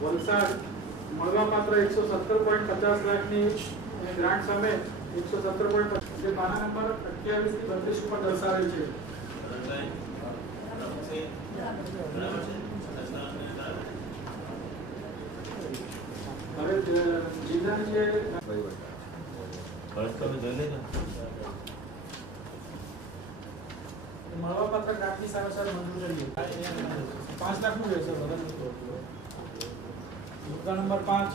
વલસાડ મળવાપાત્ર 117.50 લાખની ગ્રાન્ટ સામે 117.50 જે પાના નંબર 28 થી 32 ઉપર દર્શાવેલ છે. હવે જિલ્લાની જે મળવાપાત્ર ગ્રાન્ટની સામે સર મંજૂર કરીએ 5 લાખનું રહેશે. મુદ્દા નંબર 5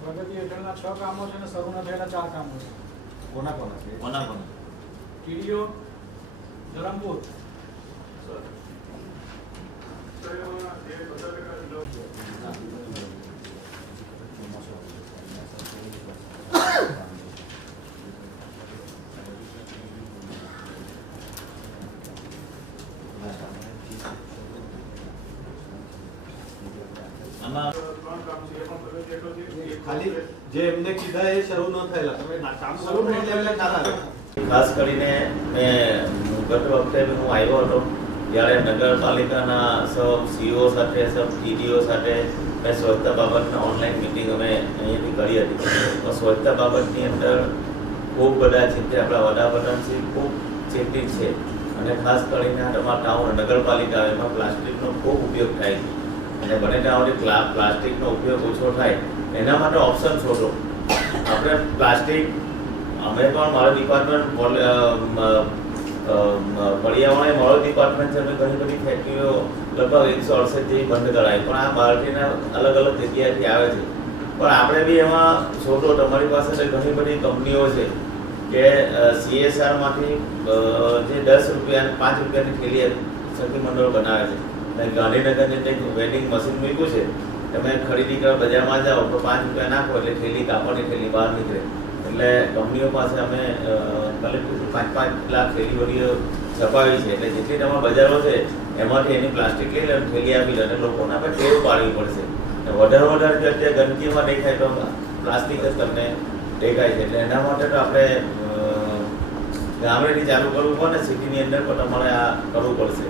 પ્રગતિ હેઠળના 6 કામો છે અને શરૂ ન થયેલા 4 કામો છે. કોના છે? ટીડીઓ ધરમપુર ખાલી જે એમને કીધા એ શરૂ ન થયેલા, તમે કામ શરૂ થઈ એટલે ખ્યાલ આવે. ખાસ કરીને ગત વખતે હું આવ્યો હતો ત્યારે નગરપાલિકાના સૌ સીઓ સાથે સૌ ટીડીઓ સાથે મેં સ્વચ્છતા બાબતના ઓનલાઈન મિટિંગ અમે અહીંયાથી કરી હતી. તો સ્વચ્છતા બાબતની અંદર ખૂબ બધા ચિંતિત આપણા વડાપ્રધાનશ્રી ખૂબ ચિંતિત છે અને ખાસ કરીને તમારા ટાઉન નગરપાલિકા એમાં પ્લાસ્ટિકનો ખૂબ ઉપયોગ થાય છે અને બને ત્યાં સુધી પ્લાસ્ટિકનો ઉપયોગ ઓછો થાય એના માટે ઓપ્શન શોધો. આપણે પ્લાસ્ટિક અમે પણ મારું ડિપાર્ટમેન્ટ પર્યાવરણ મારું ડિપાર્ટમેન્ટ છે. ઘણી બધી ફેક્ટરીઓ લગભગ 168 જેવી બંધ કરાવી પણ આ બહારથી અલગ અલગ જગ્યાએથી આવે છે. પણ આપણે બી એમાં શોધો. તમારી પાસે ઘણી બધી કંપનીઓ છે કે CSRમાંથી જે 10 રૂપિયા અને 5 રૂપિયાની થેલી સખી મંડળ બનાવે છે. ગાંધીનગરની જે વેન્ડિંગ મશીન મૂક્યું છે તમે ખરીદી કરવા બજારમાં જાઓ તો 5 રૂપિયા નાખો એટલે થેલી કાપડની થેલી બહાર નીકળે. એટલે કંપનીઓ પાસે અમે કલેક્ટિવ 5-5 લાખ થેલી બધી છપાવી છે. એટલે જેટલી તમારા બજારો છે એમાંથી એની પ્લાસ્ટિક લઈ લે થેલી આપી લે અને લોકોને આપણે ટેવ પાડવી પડશે. વધારે જે અત્યારે ગંદકીમાં દેખાય તો પ્લાસ્ટિક જ તમને દેખાય છે. એટલે એના માટે તો આપણે ગામડેથી ચાલુ કરવું પડે, સિટીની અંદર પણ તમારે આ કરવું પડશે.